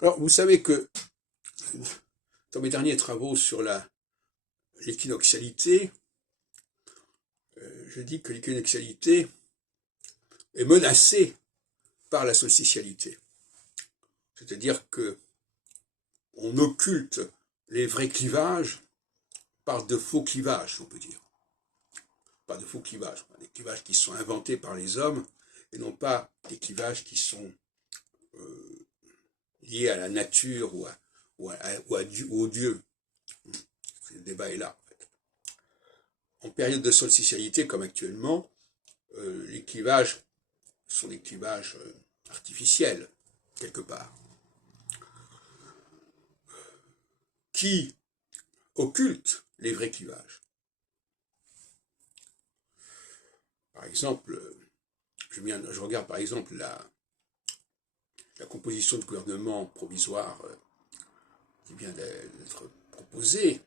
Alors, vous savez que dans mes derniers travaux sur l'équinoxialité, je dis que l'équinoxialité est menacée par la solsticialité. C'est-à-dire que on occulte les vrais clivages par de faux clivages, on peut dire. Pas de faux clivages, des clivages qui sont inventés par les hommes et non pas des clivages qui sont liés à la nature ou au Dieu. Le débat est là. En fait. En période de solsticialité comme actuellement, les clivages sont des clivages artificiels, quelque part, qui occultent les vrais clivages. Par exemple, je regarde par exemple la composition de gouvernement provisoire qui vient d'être proposée.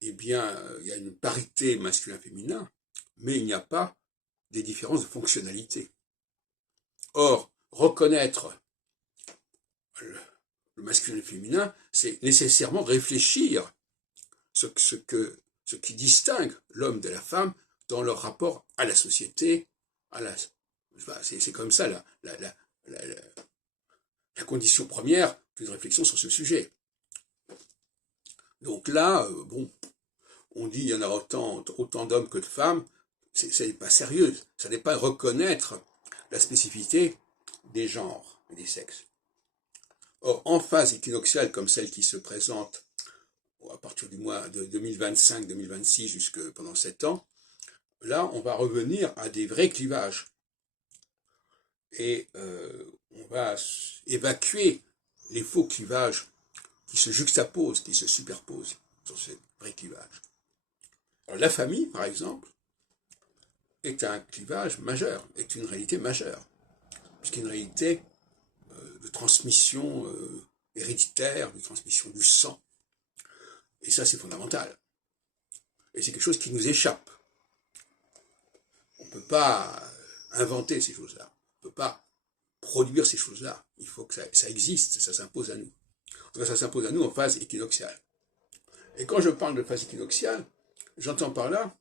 Eh bien, il y a une parité masculin-féminin, mais il n'y a pas des différences de fonctionnalité. Or, reconnaître le masculin et le féminin, c'est nécessairement réfléchir ce qui distingue l'homme de la femme dans leur rapport à la société, c'est comme ça la condition première d'une réflexion sur ce sujet. Donc là, bon, on dit qu'il y en a autant d'hommes que de femmes, ce n'est pas sérieux, ça n'est pas reconnaître la spécificité des genres et des sexes. Or, en phase équinoxiale comme celle qui se présente à partir du mois de 2025-2026 jusque pendant 7 ans, là, on va revenir à des vrais clivages. Et on va évacuer les faux clivages qui se juxtaposent, qui se superposent sur ces vrais clivages. Alors, la famille, par exemple, est un clivage majeur, est une réalité majeure, puisqu'il y a une réalité de transmission héréditaire, de transmission du sang. Et ça, c'est fondamental. Et c'est quelque chose qui nous échappe. On ne peut pas inventer ces choses-là. On ne peut pas produire ces choses-là. Il faut que ça existe, ça s'impose à nous. En tout cas, ça s'impose à nous en phase équinoxiale. Et quand je parle de phase équinoxiale, j'entends par là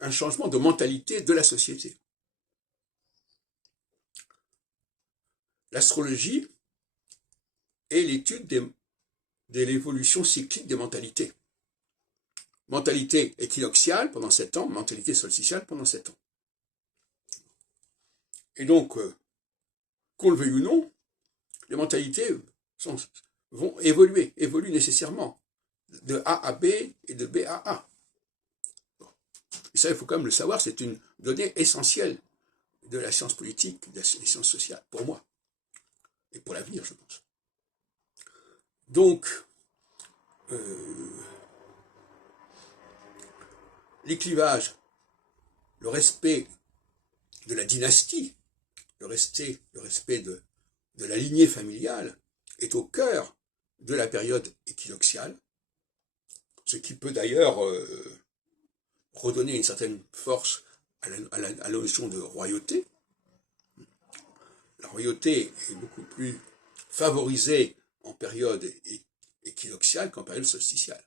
un changement de mentalité de la société. L'astrologie est l'étude de l'évolution cyclique des mentalités. Mentalité équinoxiale pendant 7 ans, mentalité solsticiale pendant 7 ans. Et donc, qu'on le veuille ou non, les mentalités vont évoluent nécessairement de A à B et de B à A. Et ça, il faut quand même le savoir, c'est une donnée essentielle de la science politique, des sciences sociales, pour moi, et pour l'avenir, je pense. Donc, les clivages, le respect de la dynastie, le respect de la lignée familiale est au cœur de la période équinoxiale, ce qui peut d'ailleurs redonner une certaine force à la notion de royauté. La royauté est beaucoup plus favorisée en période équinoxiale qu'en période solsticiale.